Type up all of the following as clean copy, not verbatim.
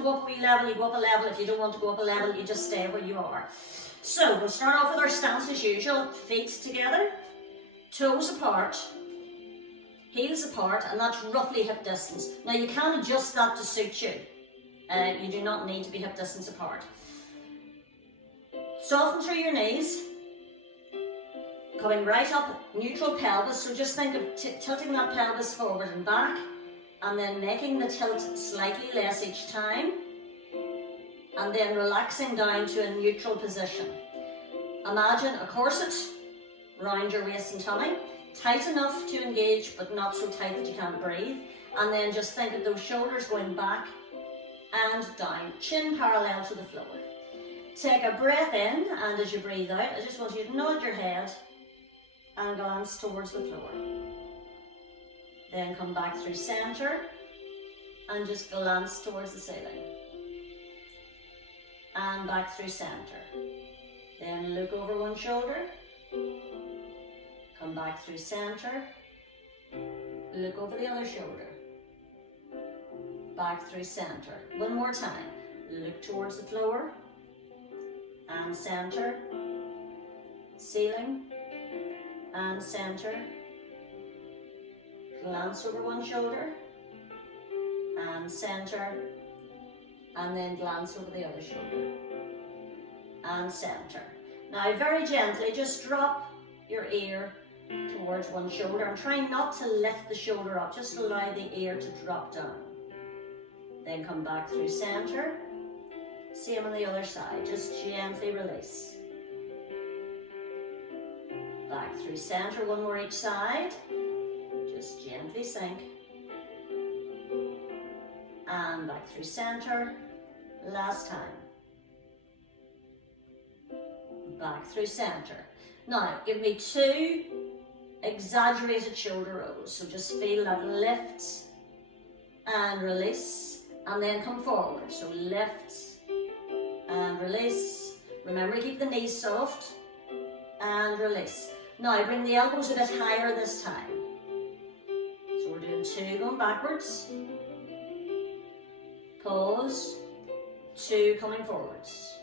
to go up a wee level, you go up a level. If you don't want to go up a level, you just stay where you are. So we'll start off with our stance as usual. Feet together, toes apart, heels apart, and that's roughly hip distance. Now you can adjust that to suit you. You do not need to be hip distance apart. Soften through your knees. Coming right up, neutral pelvis. So just think of tilting that pelvis forward and back, and then making the tilt slightly less each time, and then relaxing down to a neutral position. Imagine a corset around your waist and tummy, tight enough to engage but not so tight that you can't breathe, and then just think of those shoulders going back and down, chin parallel to the floor. Take a breath in, and as you breathe out, I just want you to nod your head and glance towards the floor. Then come back through center and just glance towards the ceiling. And back through center. Then look over one shoulder. Come back through center. Look over the other shoulder. Back through center. One more time. Look towards the floor. And center. Ceiling. And center. Glance over one shoulder. And center. And then glance over the other shoulder. And center. Now very gently just drop your ear towards one shoulder. I'm trying not to lift the shoulder up, just allow the ear to drop down. Then come back through center. Same on the other side, just gently release. Back through center, one more each side. Just gently sink. And back through center. Last time. Back through center. Now, give me 2 exaggerated shoulder rolls. So just feel that lift and release. And then come forward. So lift and release. Remember to keep the knees soft. And release. Now, bring the elbows a bit higher this time. So we're doing 2 going backwards. Pause. 2 coming forwards.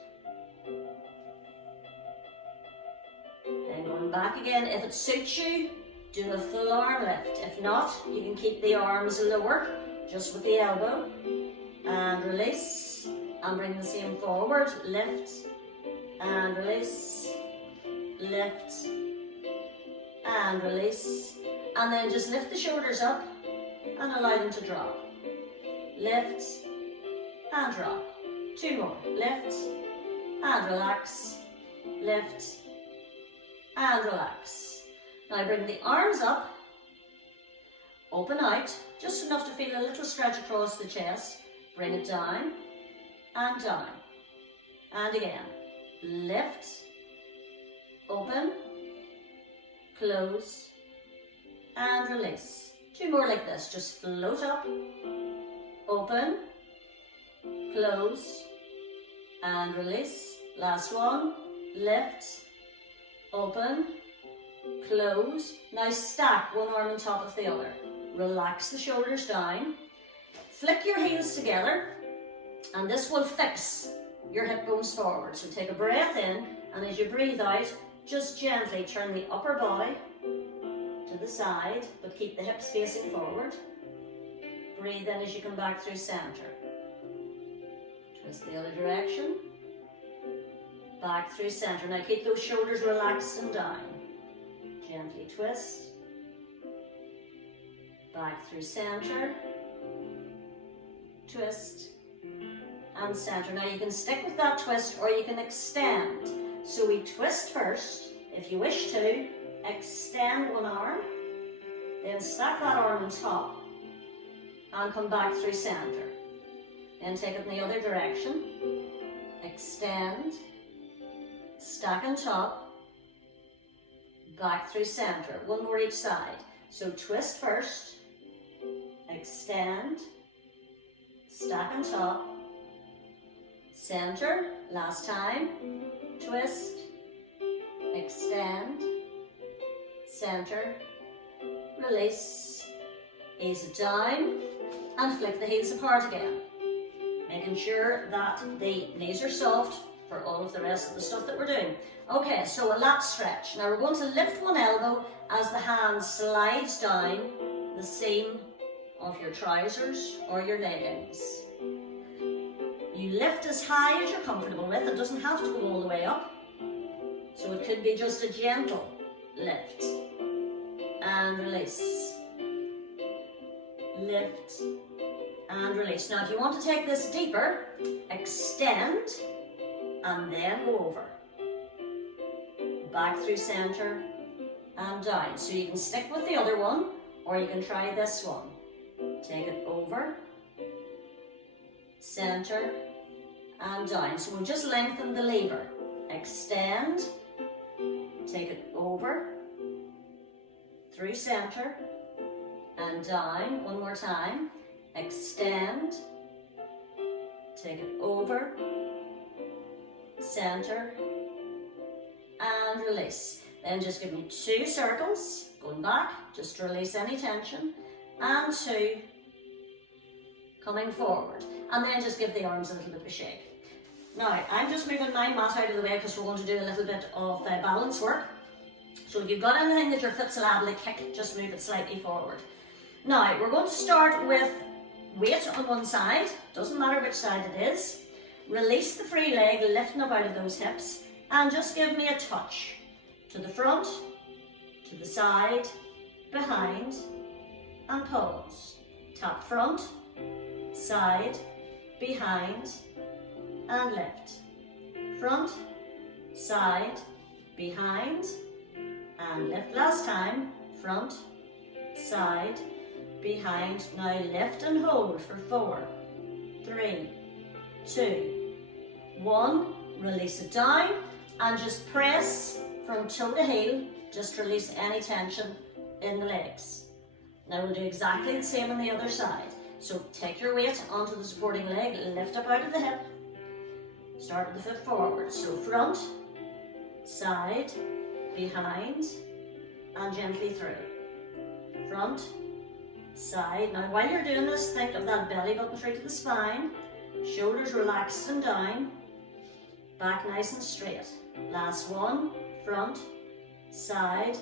Then going back again. If it suits you, do a full arm lift. If not, you can keep the arms lower, just with the elbow. And release. And bring the same forward. Lift. And release. Lift. And release. And then just lift the shoulders up and allow them to drop. Lift. And drop. 2 more. Lift. And relax. Lift. And relax. Now bring the arms up, open out, just enough to feel a little stretch across the chest. Bring it down, and down. And again. Lift, open, close, and release. 2 more like this. Just float up, open, close, and release. Last one. Lift, open, close. Now stack one arm on top of the other. Relax the shoulders down. Flick your heels together, and this will fix your hip bones forward. So take a breath in, and as you breathe out, just gently turn the upper body to the side, but keep the hips facing forward. Breathe in as you come back through center. Twist the other direction. Back through center. Now keep those shoulders relaxed and down. Gently twist. Back through center. Twist. And center. Now you can stick with that twist or you can extend. So we twist first. If you wish to, extend one arm. Then stack that arm on top. And come back through center. Then take it in the other direction. Extend. Stack on top, back through center. 1 more each side. So twist first, extend, stack on top, center, last time, twist, extend, center, release, ease it down, and flick the heels apart again. making sure that the knees are soft for all of the rest of the stuff that we're doing. Okay, so a lat stretch. Now we're going to lift one elbow as the hand slides down the seam of your trousers or your leggings. You lift as high as you're comfortable with. It doesn't have to go all the way up. So it could be just a gentle lift. And release. Lift and release. Now if you want to take this deeper, extend and then go over. Back through center and down. So you can stick with the other one or you can try this one. Take it over, center and down. So we'll just lengthen the lever. Extend, take it over, through center and down. One more time. Extend, take it over, center and release. Then just give me 2 circles, going back, just to release any tension, and 2, coming forward. And then just give the arms a little bit of a shake. Now, I'm just moving my mat out of the way because we're going to do a little bit of balance work. So if you've got anything that your foot's allowed to kick, just move it slightly forward. Now, we're going to start with weight on one side, doesn't matter which side it is. Release the free leg, lifting up out of those hips, and just give me a touch to the front, to the side, behind, and pause. Tap front, side, behind, and lift. Front, side, behind, and lift. Last time, front, side, behind. Now lift and hold for 4, 3, 2, 1. Release it down and just press from toe to heel. Just release any tension in the legs. Now we'll do exactly the same on the other side. So take your weight onto the supporting leg, lift up out of the hip. Start with the foot forward. So front, side, behind, and gently through. Front, side. Now while you're doing this, think of that belly button through to the spine. Shoulders relaxed and down. Back nice and straight. Last one. Front, side,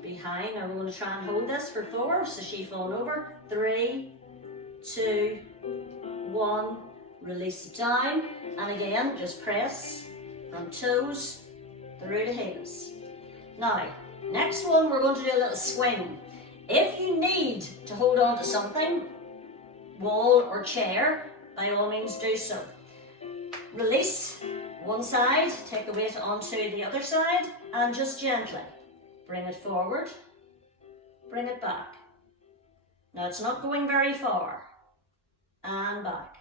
behind. Now we're going to try and hold this for 4. Sashimi falling over. 3, 2, 1. Release it down. And again, just press from toes through to heels. Now, next one, we're going to do a little swing. If you need to hold on to something, wall or chair, by all means do so. Release one side, take the weight onto the other side, and just gently bring it forward, bring it back. Now it's not going very far. And back.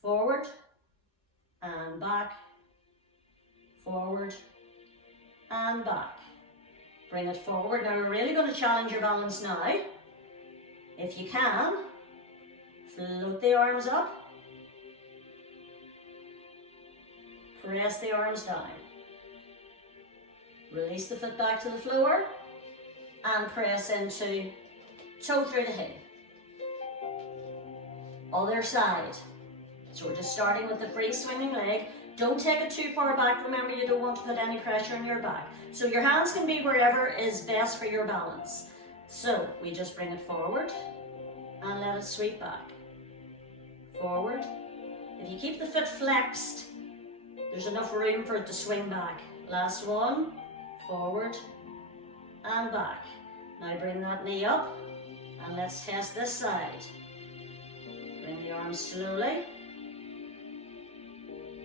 Forward, and back. Forward, and back. Bring it forward. Now we're really going to challenge your balance now. If you can, float the arms up. Press the arms down. Release the foot back to the floor and press into toe through the heel. Other side. So we're just starting with the free swinging leg. Don't take it too far back. Remember, you don't want to put any pressure on your back. So your hands can be wherever is best for your balance. So we just bring it forward and let it sweep back. Forward. If you keep the foot flexed, there's enough room for it to swing back. Last one. Forward and back. Now bring that knee up and let's test this side. Bring the arms slowly.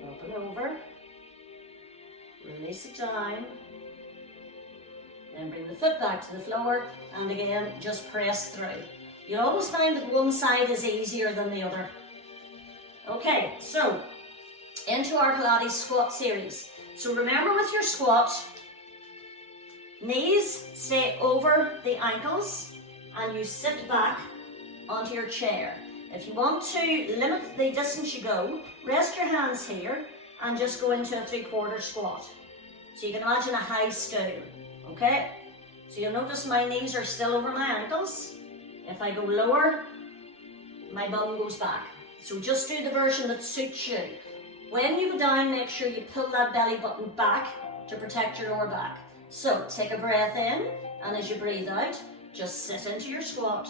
Up and over. Release it down. Then bring the foot back to the floor and again just press through. You'll always find that one side is easier than the other. Okay, so into our Pilates squat series. So remember with your squat, knees stay over the ankles and you sit back onto your chair. If you want to limit the distance you go, rest your hands here and just go into a 3/4 squat. So you can imagine a high stool, okay? So you'll notice my knees are still over my ankles. If I go lower, my bum goes back. So just do the version that suits you. When you go down, make sure you pull that belly button back to protect your lower back. So take a breath in, and as you breathe out, just sit into your squat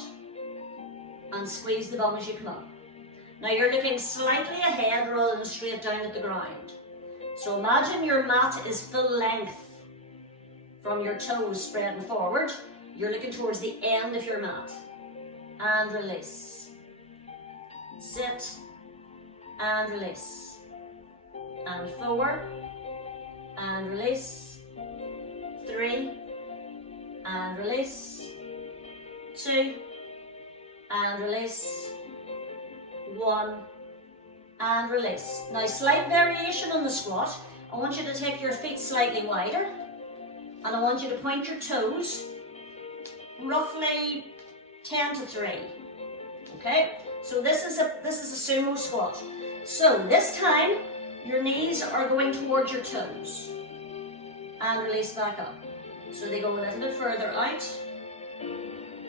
and squeeze the bum as you come up. Now you're looking slightly ahead rather than straight down at the ground. So imagine your mat is full length from your toes spreading forward. You're looking towards the end of your mat. And release. Sit and release. And 4 and release. 3 and release. 2 and release. 1 and release. Now slight variation on the squat. I want you to take your feet slightly wider, and I want you to point your toes roughly 10 to 3. Okay, so this is a sumo squat. So this time your knees are going towards your toes and release back up. So they go a little bit further out.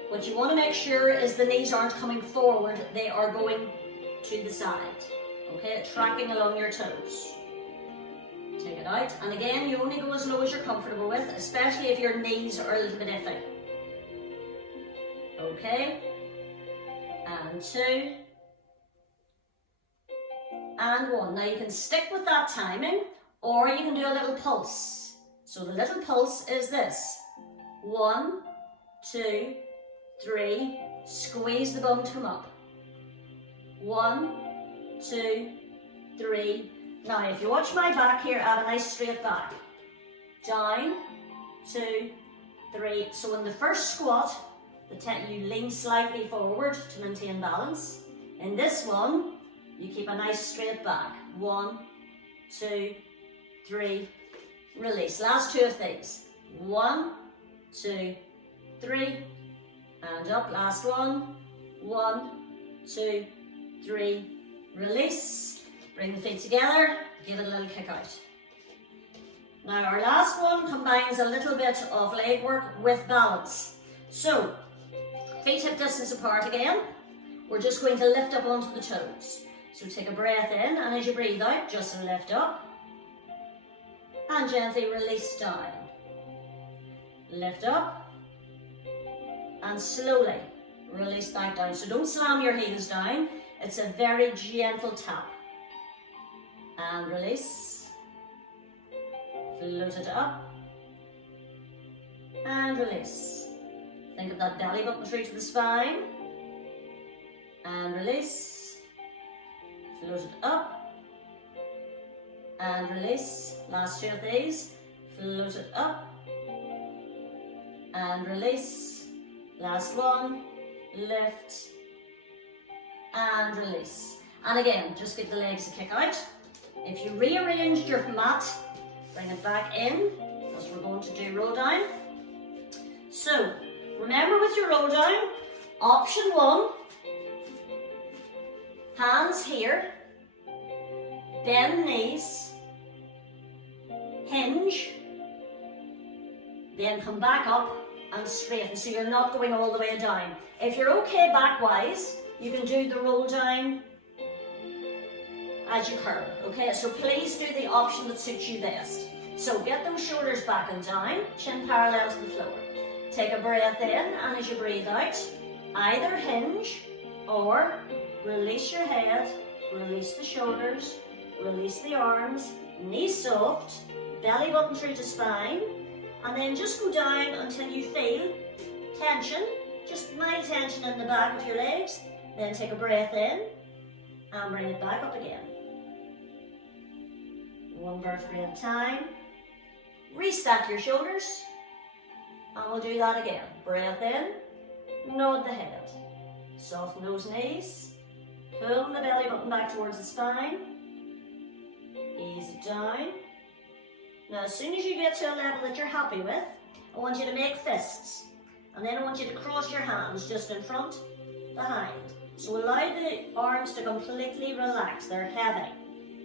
What you want to make sure is the knees aren't coming forward, they are going to the side. Okay, tracking along your toes. Take it out, and again, you only go as low as you're comfortable with, especially if your knees are a little bit iffy. Okay, and 2, and 1. Now you can stick with that timing, or you can do a little pulse. So the little pulse is this: 1, 2, 3, squeeze the bum to come up. 1, 2, 3. Now if you watch my back here, add a nice straight back. Down, 2, 3. So in the first squat, you lean slightly forward to maintain balance. In this one, you keep a nice straight back. 1, 2, 3, release. Last 2 of these. 1, 2, 3, and up. Last one. 1, 2, 3, release. Bring the feet together, give it a little kick out. Now our last one combines a little bit of leg work with balance. So, feet hip distance apart again. We're just going to lift up onto the toes. So take a breath in, and as you breathe out, just lift up. And gently release down. Lift up. And slowly release back down. So don't slam your heels down. It's a very gentle tap. And release. Float it up. And release. Think of that belly button through to the spine. And release. Float it up. And release. Last 2 of these. Float it up. And release. Last one. Lift. And release. And again, just give the legs a kick out. If you rearranged your mat, bring it back in, because we're going to do roll down. So, remember with your roll down, option 1, hands here, bend knees, hinge, then come back up and straighten, so you're not going all the way down. If you're okay backwise, you can do the roll down as you curl, okay? So please do the option that suits you best. So get those shoulders back and down, chin parallel to the floor. Take a breath in, and as you breathe out, either hinge or release your head, release the shoulders, release the arms, knees soft, belly button through to spine, and then just go down until you feel tension, just mild tension in the back of your legs. Then take a breath in and bring it back up again. 1 vertebrae at a time. Restack your shoulders, and we'll do that again. Breath in, nod the head, soften those knees, pull the belly button back towards the spine, ease it down. Now as soon as you get to a level that you're happy with, I want you to make fists, and then I want you to cross your hands just in front, behind. So allow the arms to completely relax, they're heavy,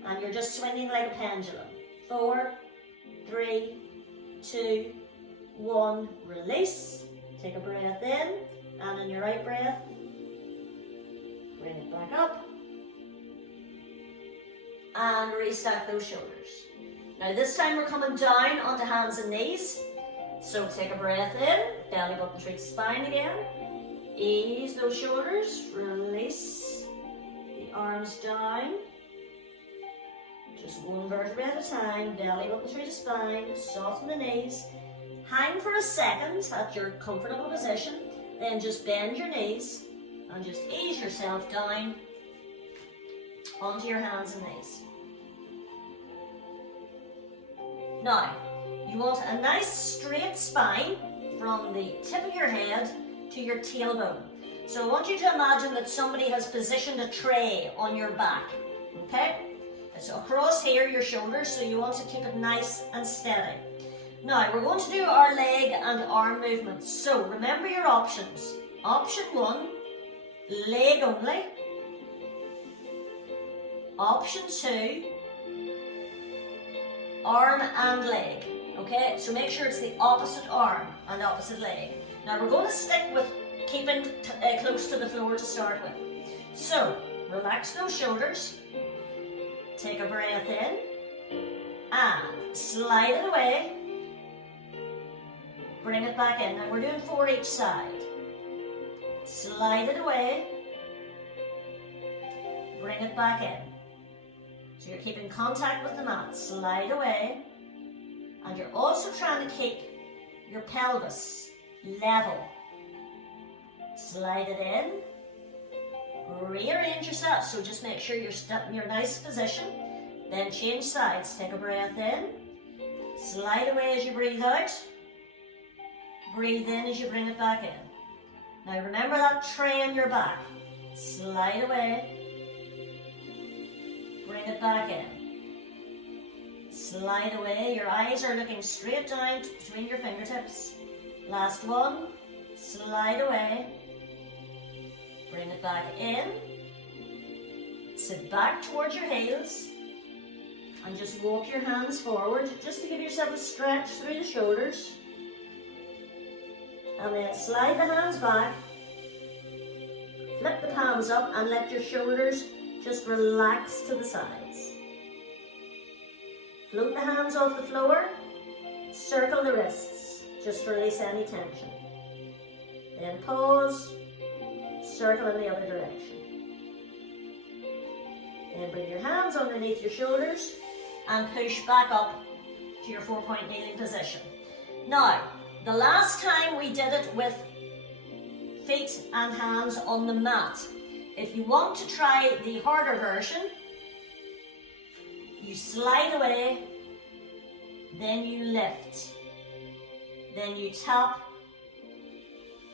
and you're just swinging like a pendulum. 4, 3, 2, 1, release. Take a breath in, and in your out breath, bring it back up, and restack those shoulders. Now this time we're coming down onto hands and knees. So take a breath in, belly button straight spine again. Ease those shoulders, release the arms down. Just one vertebra at a time, belly button straight to spine, soften the knees. Hang for a second at your comfortable position, then just bend your knees and just ease yourself down onto your hands and knees. Now, you want a nice straight spine from the tip of your head to your tailbone. So I want you to imagine that somebody has positioned a tray on your back, okay? So across here, your shoulders, so you want to keep it nice and steady. Now, we're going to do our leg and arm movements. So remember your options. Option 1, leg only. Option 2, arm and leg. Okay, so make sure it's the opposite arm and opposite leg. Now we're going to stick with keeping close to the floor to start with. So, relax those shoulders. Take a breath in and slide it away. Bring it back in. Now we're doing 4 each side. Slide it away. Bring it back in. So you're keeping contact with the mat. Slide away. And you're also trying to keep your pelvis level. Slide it in. Rearrange yourself, so just make sure you're in your nice position. Then change sides. Take a breath in. Slide away as you breathe out. Breathe in as you bring it back in. Now remember that tray on your back. Slide away. Bring it back in. Slide away. Your eyes are looking straight down between your fingertips. Last one. Slide away. Bring it back in. Sit back towards your heels. And just walk your hands forward, just to give yourself a stretch through the shoulders. And then slide the hands back. Flip the palms up and let your shoulders just relax to the sides. Float the hands off the floor. Circle the wrists. Just release any tension. Then pause. Circle in the other direction. Then bring your hands underneath your shoulders and push back up to your 4-point kneeling position. Now, the last time we did it with feet and hands on the mat. If you want to try the harder version, you slide away, then you lift, then you tap,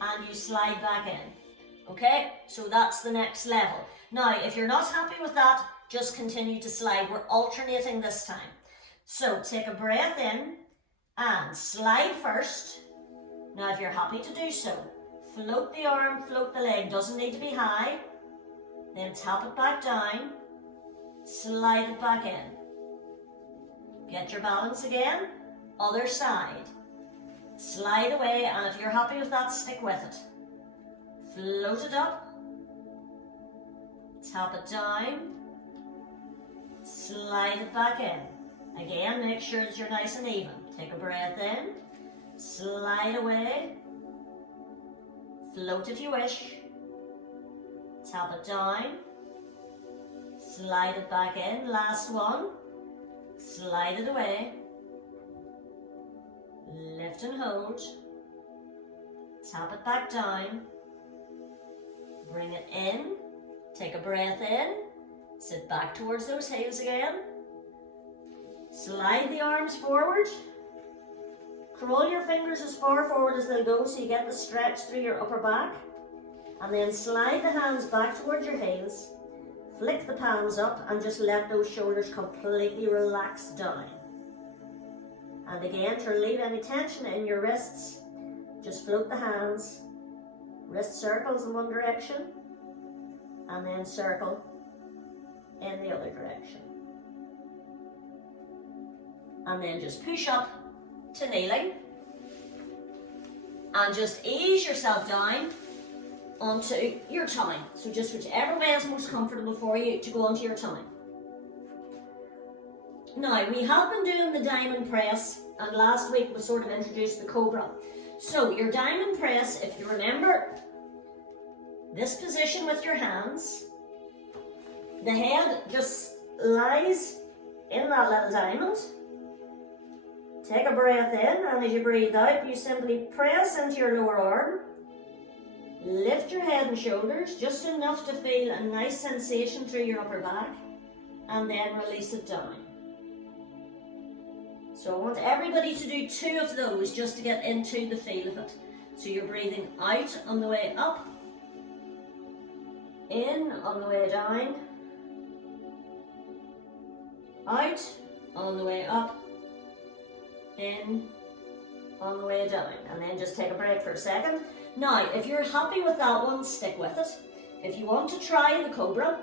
and you slide back in. Okay, so that's the next level. Now, if you're not happy with that, just continue to slide. We're alternating this time. So take a breath in and slide first. Now, if you're happy to do so, float the arm, float the leg. Doesn't need to be high. Then tap it back down. Slide it back in. Get your balance again. Other side. Slide away, and if you're happy with that, stick with it. Float it up. Tap it down. Slide it back in. Again, make sure that you're nice and even. Take a breath in. Slide away. Float if you wish. Tap it down. Slide it back in. Last one. Slide it away. Lift and hold. Tap it back down. Bring it in. Take a breath in. Sit back towards those heels again. Slide the arms forward. Crawl your fingers as far forward as they'll go so you get the stretch through your upper back. And then slide the hands back towards your heels. Flick the palms up and just let those shoulders completely relax down. And again, to relieve any tension in your wrists, just float the hands. Wrist circles in one direction and then circle in the other direction. And then just push up to kneeling and just ease yourself down onto your tummy. So just whichever way is most comfortable for you to go onto your tummy. Now, we have been doing the diamond press, and last week we sort of introduced the Cobra. So your diamond press, if you remember, this position with your hands, the head just lies in that little diamond. Take a breath in, and as you breathe out, you simply press into your lower arm. Lift your head and shoulders, just enough to feel a nice sensation through your upper back, and then release it down. So I want everybody to do 2 of those just to get into the feel of it. So you're breathing out on the way up, in on the way down, out on the way up, in on the way down, and then just take a break for a second. Now, if you're happy with that one, stick with it. If you want to try the Cobra,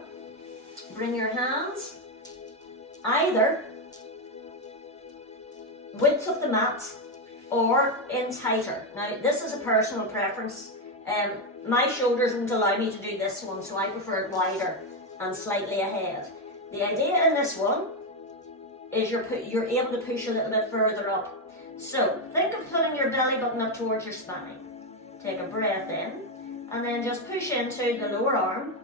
bring your hands either width of the mat or in tighter. Now, this is a personal preference. My shoulders won't allow me to do this one, so I prefer it wider and slightly ahead. The idea in this one is you're able to push a little bit further up. So think of pulling your belly button up towards your spine. Take a breath in, and then just push into the lower arm,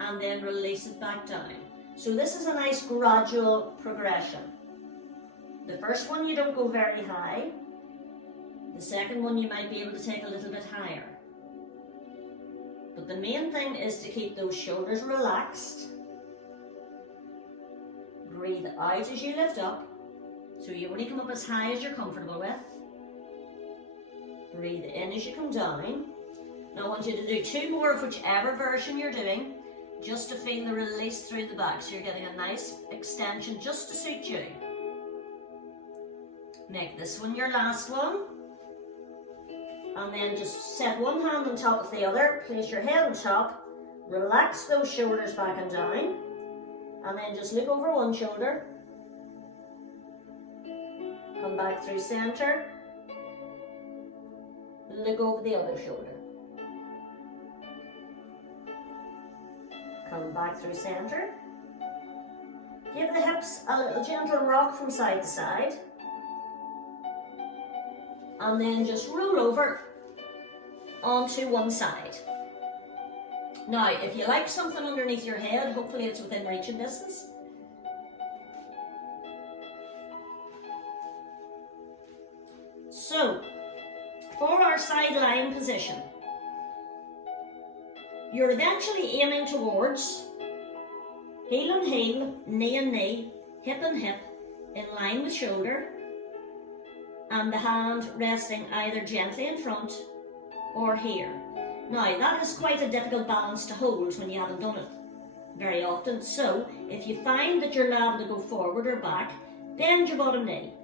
and then release it back down. So this is a nice gradual progression. The first one you don't go very high. The second one you might be able to take a little bit higher. But the main thing is to keep those shoulders relaxed. Breathe out as you lift up. So you only come up as high as you're comfortable with. Breathe in as you come down. Now I want you to do 2 more of whichever version you're doing, just to feel the release through the back. So you're getting a nice extension just to suit you. Make this one your last one. And then just set one hand on top of the other, place your head on top, relax those shoulders back and down, and then just look over one shoulder. Come back through center, look over the other shoulder. Come back through center. Give the hips a little gentle rock from side to side. And then just roll over onto one side. Now, if you like something underneath your head, hopefully it's within reaching distance. So, for our sideline position, you're eventually aiming towards heel and heel, knee and knee, hip and hip, in line with shoulder, and the hand resting either gently in front or here. Now, that is quite a difficult balance to hold when you haven't done it very often. So, if you find that you're liable to go forward or back, bend your bottom knee.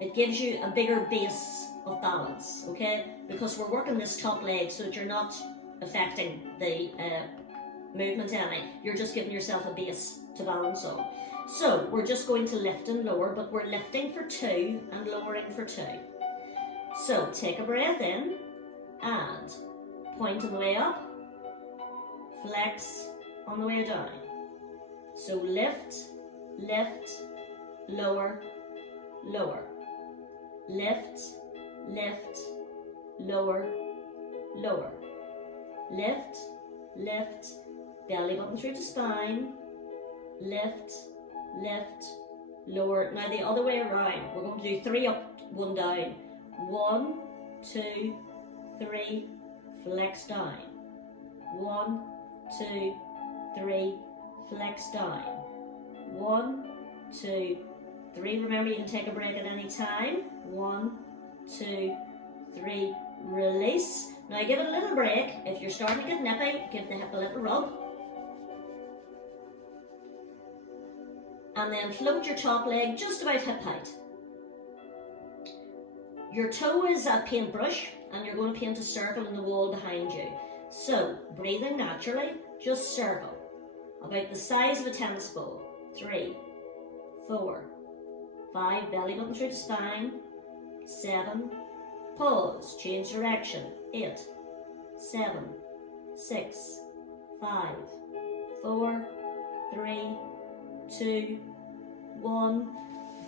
It gives you a bigger base of balance, okay? Because we're working this top leg so that you're not affecting the movement any. You're just giving yourself a base to balance on. So, we're just going to lift and lower, but we're lifting for 2 and lowering for 2. So, take a breath in and point on the way up, flex on the way down. So, lift, lift, lower, lower. Lift, lift, lower, lower. Lift, lift, belly button through the spine. Lift, lift, lower. Now the other way around. We're going to do 3 up, 1 down. 1, 2, 3, flex down. 1, 2, 3, flex down. 1, 2, 3. Remember, you can take a break at any time. 1, 2, 3, release. Now give it a little break. If you're starting to get nippy, give the hip a little rub. And then float your top leg just about hip height. Your toe is a paintbrush, and you're going to paint a circle in the wall behind you. So, breathing naturally, just circle. About the size of a tennis ball. 3, 4, 5, belly button through the spine. 7, pause, change direction. 8, 7, 6, 5, 4, 3, 2, 1.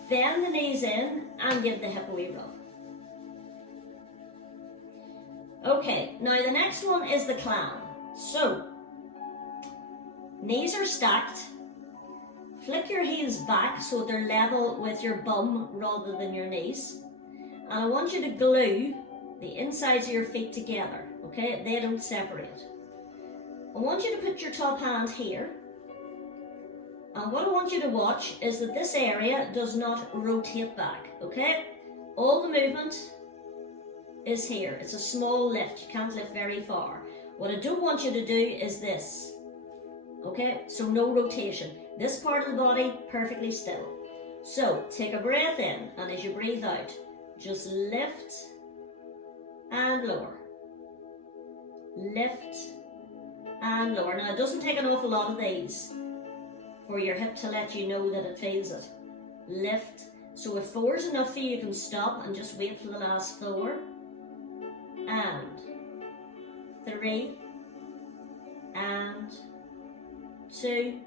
Bend the knees in and give the hip a wee rub. Okay, now the next one is the climb. So, knees are stacked. Flick your heels back so they're level with your bum rather than your knees. And I want you to glue the insides of your feet together, okay? They don't separate. I want you to put your top hand here. And what I want you to watch is that this area does not rotate back, okay? All the movement is here. It's a small lift. You can't lift very far. What I don't want you to do is this, okay? So no rotation. This part of the body, perfectly still. So take a breath in, and as you breathe out, just lift and lower. Lift and lower. Now it doesn't take an awful lot of these for your hip to let you know that it feels it. Lift. So if 4 is enough for you, you can stop and just wait for the last 4. And 3. And 2.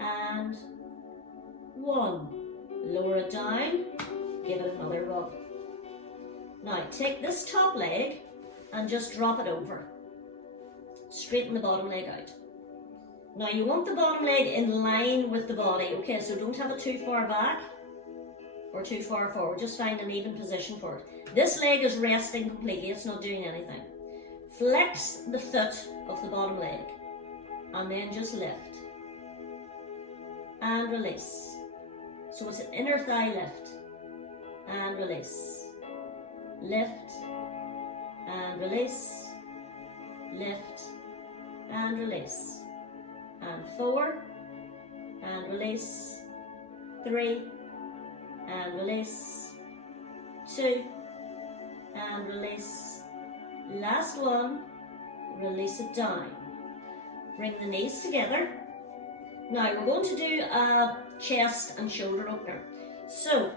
And 1. Lower it down. Give it another rub. Now take this top leg and just drop it over. Straighten the bottom leg out. Now you want the bottom leg in line with the body, okay, so don't have it too far back or too far forward, just find an even position for it. This leg is resting completely, it's not doing anything. Flex the foot of the bottom leg and then just lift and release. So it's an inner thigh lift and release. Lift and release. Lift and release. And 4, and release, 3, and release, 2, and release, last one, release it down. Bring the knees together. Now we're going to do a chest and shoulder opener. So,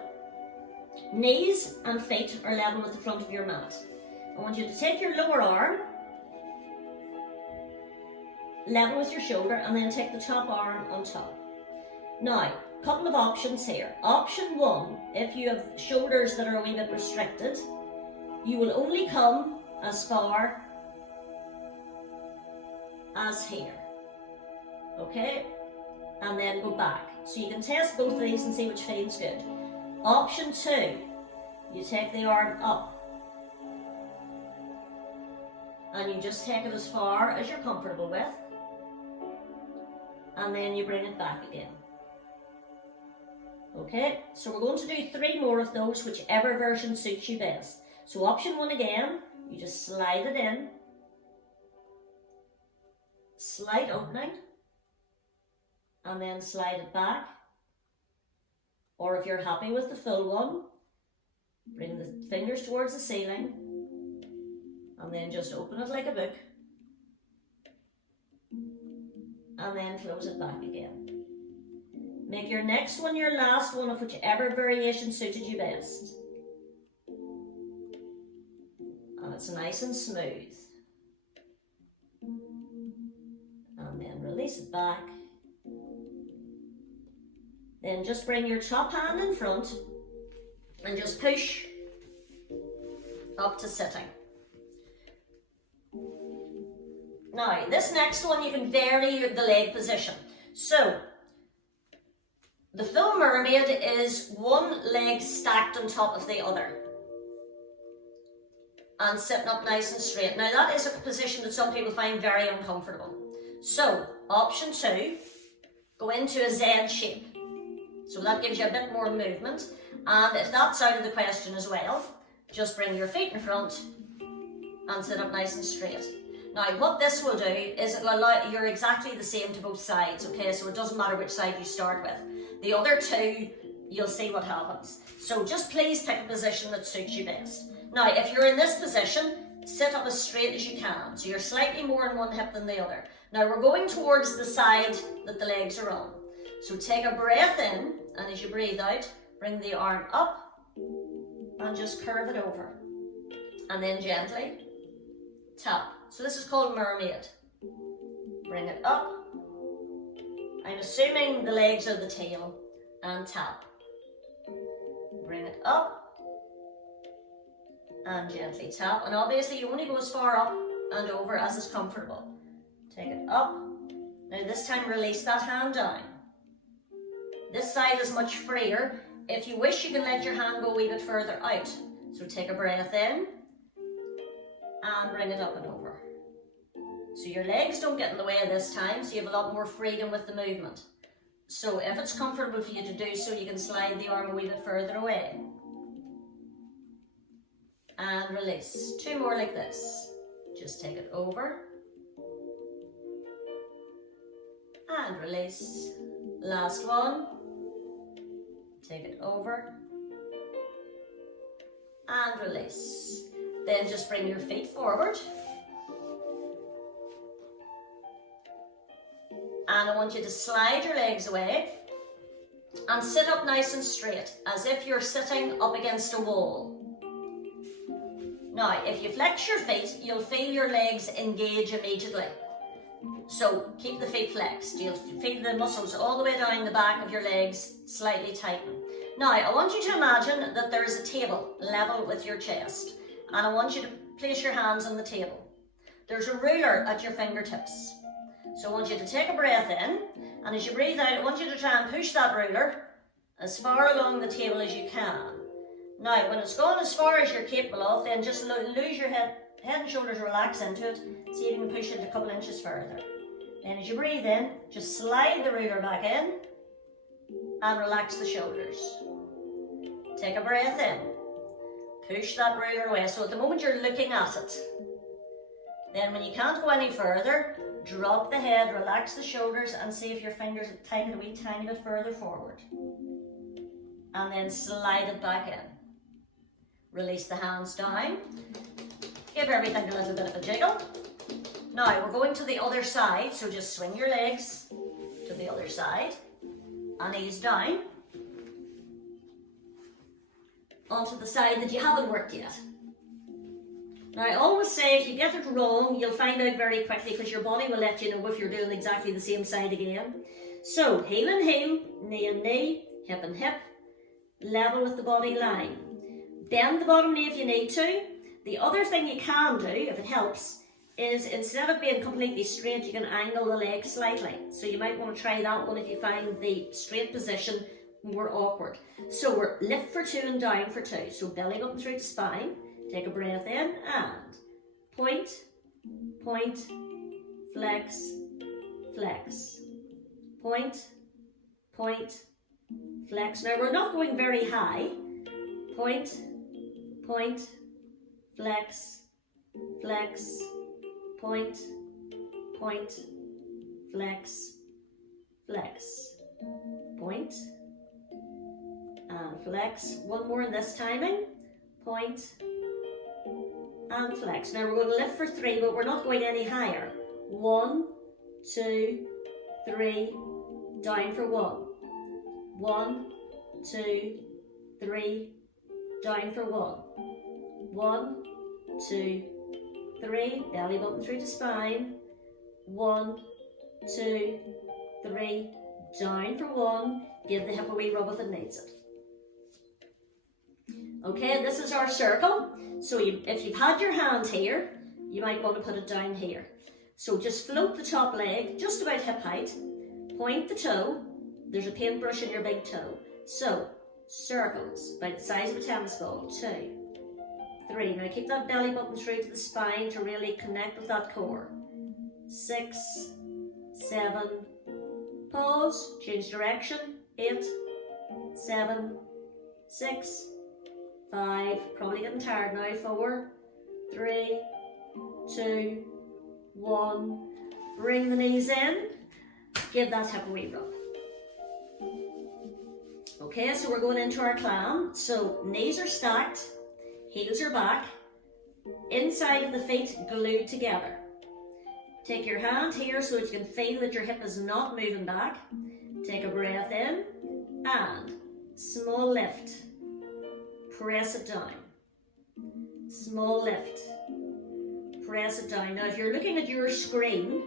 knees and feet are level with the front of your mat. I want you to take your lower arm, level with your shoulder, and then take the top arm on top. Now, a couple of options here. Option 1, if you have shoulders that are a wee bit restricted, you will only come as far as here, okay? And then go back. So you can test both of these and see which feels good. Option 2, you take the arm up and you just take it as far as you're comfortable with, and then you bring it back again. Okay, so we're going to do 3 more of those, whichever version suits you best. So option 1 again, you just slide it in, slight opening, and then slide it back. Or if you're happy with the full one, bring the fingers towards the ceiling, and then just open it like a book, and then close it back again. Make your next one your last one of whichever variation suited you best. And it's nice and smooth. And then release it back. Then just bring your top hand in front and just push up to sitting. Now, this next one you can vary the leg position. So, the full mermaid is one leg stacked on top of the other and sitting up nice and straight. Now, that is a position that some people find very uncomfortable. So, option 2, go into a Z shape. So that gives you a bit more movement. And if that's out of the question as well, just bring your feet in front and sit up nice and straight. Now, what this will do is it'll allow you're exactly the same to both sides, okay? So it doesn't matter which side you start with. The other 2, you'll see what happens. So just please pick a position that suits you best. Now, if you're in this position, sit up as straight as you can. So you're slightly more on one hip than the other. Now, we're going towards the side that the legs are on. So take a breath in, and as you breathe out, bring the arm up and just curve it over. And then gently tap. So this is called mermaid. bring it up. I'm assuming the legs are the tail, and tap. Bring it up, and gently tap. And obviously you only go as far up and over as is comfortable. Take it up. Now this time release that hand down. This side is much freer. If you wish, you can let your hand go a wee bit further out. So take a breath in and bring it up and over. So your legs don't get in the way this time, so you have a lot more freedom with the movement. So if it's comfortable for you to do so, you can slide the arm a wee bit further away. And release. 2 more like this. Just take it over. And release. Last one. Take it over. And release. Then just bring your feet forward. And I want you to slide your legs away and sit up nice and straight, as if you're sitting up against a wall. Now, if you flex your feet, you'll feel your legs engage immediately. So keep the feet flexed. You'll feel the muscles all the way down the back of your legs slightly tighten. Now, I want you to imagine that there is a table level with your chest, and I want you to place your hands on the table. There's a ruler at your fingertips. So I want you to take a breath in, and as you breathe out, I want you to try and push that ruler as far along the table as you can. Now, when it's gone as far as you're capable of, then just lose your head and shoulders, relax into it. See if you can push it a couple inches further. Then as you breathe in, just slide the ruler back in and relax the shoulders. Take a breath in. Push that ruler away. So at the moment you're looking at it. Then when you can't go any further, drop the head, relax the shoulders, and see if your fingers tighten a wee tiny bit further forward. And then slide it back in. Release the hands down. Give everything a little bit of a jiggle. Now we're going to the other side, so just swing your legs to the other side and ease down onto the side that you haven't worked yet. Now I always say if you get it wrong, you'll find out very quickly, because your body will let you know if you're doing exactly the same side again. So heel and heel, knee and knee, hip and hip, level with the body line. Bend the bottom knee if you need to. The other thing you can do, if it helps, is instead of being completely straight, you can angle the leg slightly. So you might want to try that one if you find the straight position more awkward. So we're lift for 2 and down for 2. So belly button through the spine. Take a breath in and point, point, flex, flex. Point, point, flex. Now we're not going very high. Point, point, flex, flex, point, point, flex, flex, point, and flex. One more in this timing. Point, and flex. Now we're going to lift for 3, but we're not going any higher. 1, 2, 3, down for 1. 1, 2, 3, down for 1. 1, 2, 3, belly button through the spine. 1, 2, 3, down for 1. Give the hip a wee rub if it needs it. Okay, this is our circle. So if you've had your hand here, you might want to put it down here. So just float the top leg just about hip height. Point the toe. There's a paintbrush in your big toe. So circles about the size of a tennis ball. 2, 3. Now keep that belly button through to the spine to really connect with that core. 6, 7. Pause. Change direction. 8, 7, 6. 5, probably getting tired now. 4, 3, 2, 1. Bring the knees in. Give that hip a wee rub. Okay, so we're going into our climb. So knees are stacked, heels are back, inside of the feet glued together. Take your hand here so that you can feel that your hip is not moving back. Take a breath in and small lift. Press it down. Small lift. Press it down. Now if you're looking at your screen,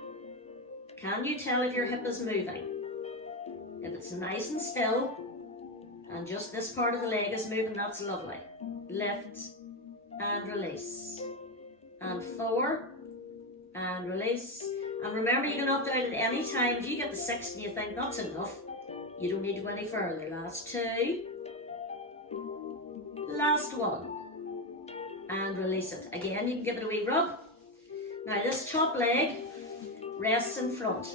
Can you tell if your hip is moving? If it's nice and still, and just this part of the leg is moving, that's lovely. Lift and release. And 4, and release. And remember, you can opt out at any time. If you get to 6 and you think that's enough, you don't need to go any further. Last 2. Last 1. And release it. Again, you can give it a wee rub. Now this top leg rests in front.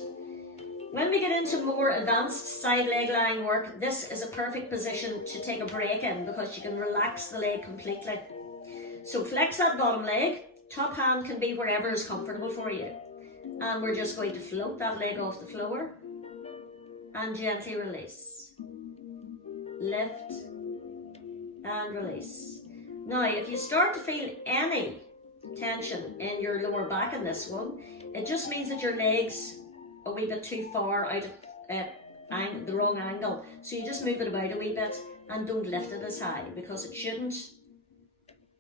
When we get into more advanced side leg lying work, this is a perfect position to take a break in because you can relax the leg completely. So flex that bottom leg. Top hand can be wherever is comfortable for you. And we're just going to float that leg off the floor and gently release. Lift and release. Now, if you start to feel any tension in your lower back in this one, it just means that your leg's a wee bit too far out of the wrong angle. So you just move it about a wee bit and don't lift it as high because it shouldn't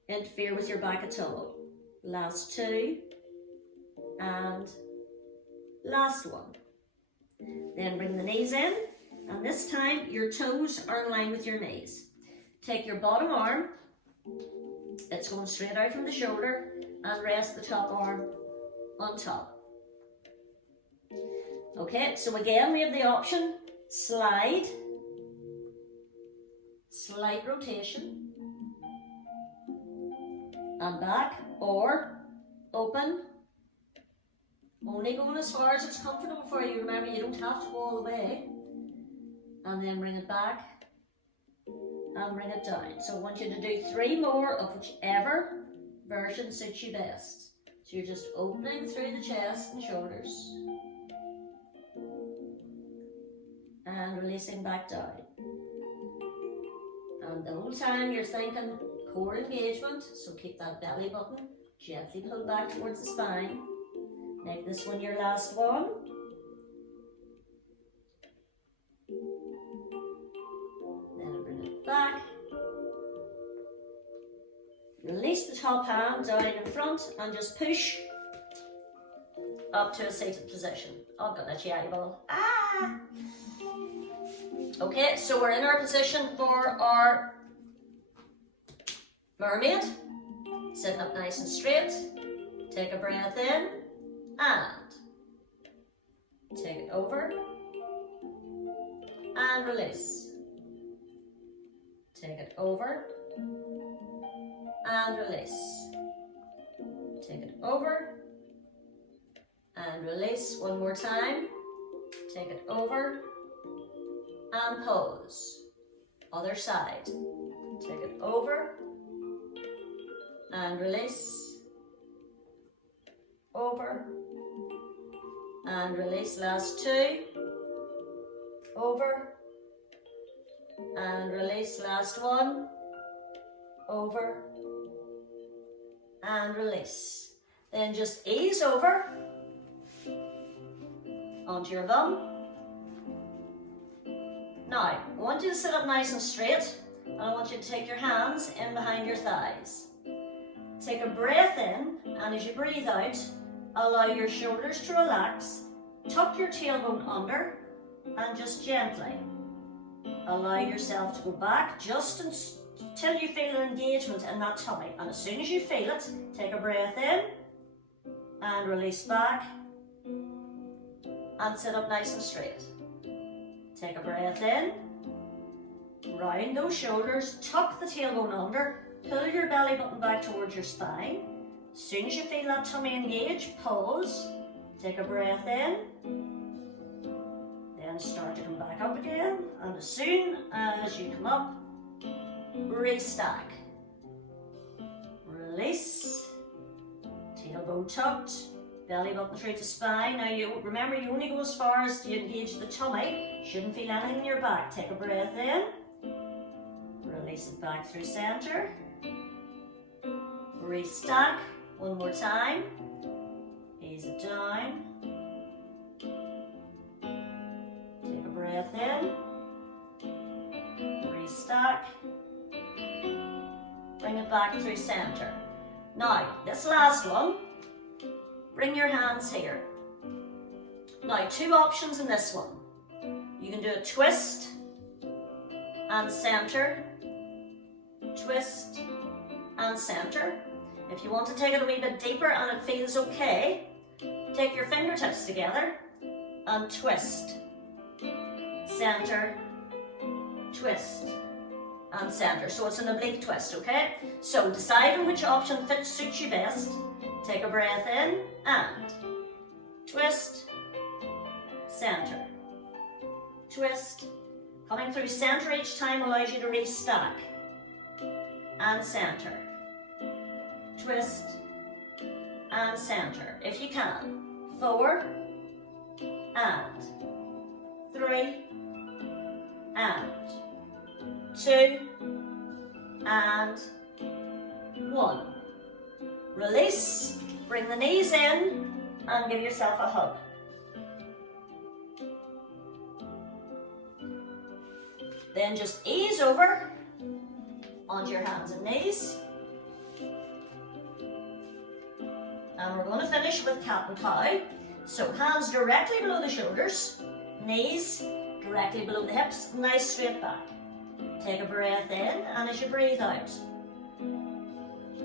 interfere with your back at all. Last 2 and last 1. Then bring the knees in, and this time your toes are in line with your knees. Take your bottom arm, it's going straight out from the shoulder, and rest the top arm on top. Okay, so again we have the option, slide, slight rotation, and back, or open, only going as far as it's comfortable for you. Remember, you don't have to go all the way. And then bring it back and bring it down. So I want you to do 3 more of whichever version suits you best. So you're just opening through the chest and shoulders and releasing back down. And the whole time you're thinking core engagement, so keep that belly button gently pulled back towards the spine. Make this one your last one. Then bring it back. Release the top hand down in front and just push up to a seated position. Oh, I've got that eyeball. Ah! Okay, so we're in our position for our mermaid. Sitting up nice and straight. Take a breath in and take it over and release. Take it over and release. Take it over and release. One more time. Take it over and pose. Other side. Take it over and release. Over and release. Last 2. Over and release. Last 1. Over and release. Then just ease over onto your bum. Now, I want you to sit up nice and straight, and I want you to take your hands in behind your thighs. Take a breath in, and as you breathe out, allow your shoulders to relax, tuck your tailbone under, and just gently allow yourself to go back just until you feel an engagement in that tummy. And as soon as you feel it, take a breath in and release back and sit up nice and straight. Take a breath in, round those shoulders, tuck the tailbone under, pull your belly button back towards your spine. As soon as you feel that tummy engage, pause, take a breath in, then start to come back up again, and as soon as you come up, restack. Release, tailbone tucked, belly button through the spine. Now you remember, you only go as far as you engage the tummy, shouldn't feel anything in your back. Take a breath in, release it back through center, restack. One more time, ease it down, take a breath in, restack, bring it back through center. Now, this last one, bring your hands here, Now, two options in this one. You can do a twist and center, twist and center. If you want to take it a wee bit deeper and it feels okay, take your fingertips together and twist, center, twist and center. So it's an oblique twist, okay? So decide on which option suits you best. Take a breath in and twist, center, twist. Coming through center each time allows you to restack. And center, twist and center. If you can. 4 and 3 and 2 and 1. Release, bring the knees in and give yourself a hug. Then just ease over onto your hands and knees. And we're going to finish with cat and cow. So hands directly below the shoulders, knees directly below the hips, nice straight back. Take a breath in, and as you breathe out,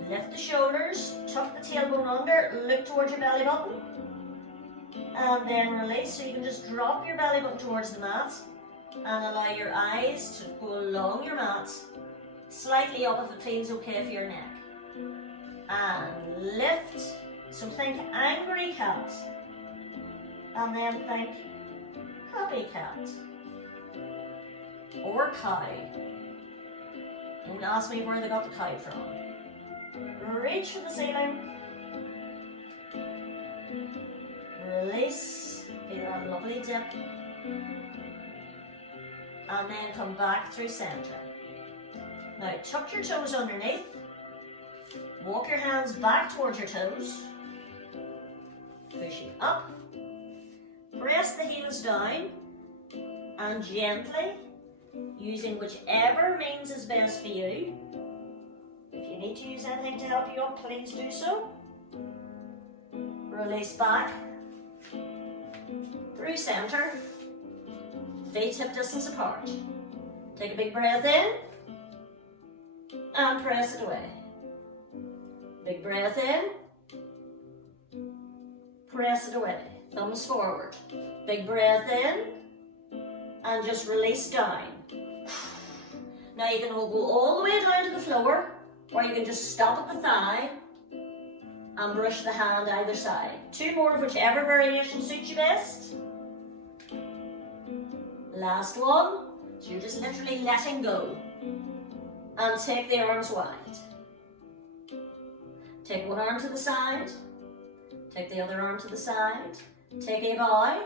lift the shoulders, tuck the tailbone under, look towards your belly button, and then release. So you can just drop your belly button towards the mat and allow your eyes to go along your mat, slightly up if it feels okay for your neck. And lift. So think angry cat, and then think happy cat, or cow. Don't ask me where they got the cow from. Reach for the ceiling, release, feel that lovely dip, and then come back through center. Now tuck your toes underneath, walk your hands back towards your toes, pushing up, press the heels down, and gently, using whichever means is best for you. If you need to use anything to help you up, please do so. Release back, through center, feet hip distance apart. Take a big breath in, and press it away. Big breath in, press it away. Thumbs forward. Big breath in, and just release down. Now you can go all the way down to the floor, or you can just stop at the thigh and brush the hand either side. 2 more of whichever variation suits you best. Last one. So you're just literally letting go. And take the arms wide. Take one arm to the side. Take the other arm to the side. Take a bow.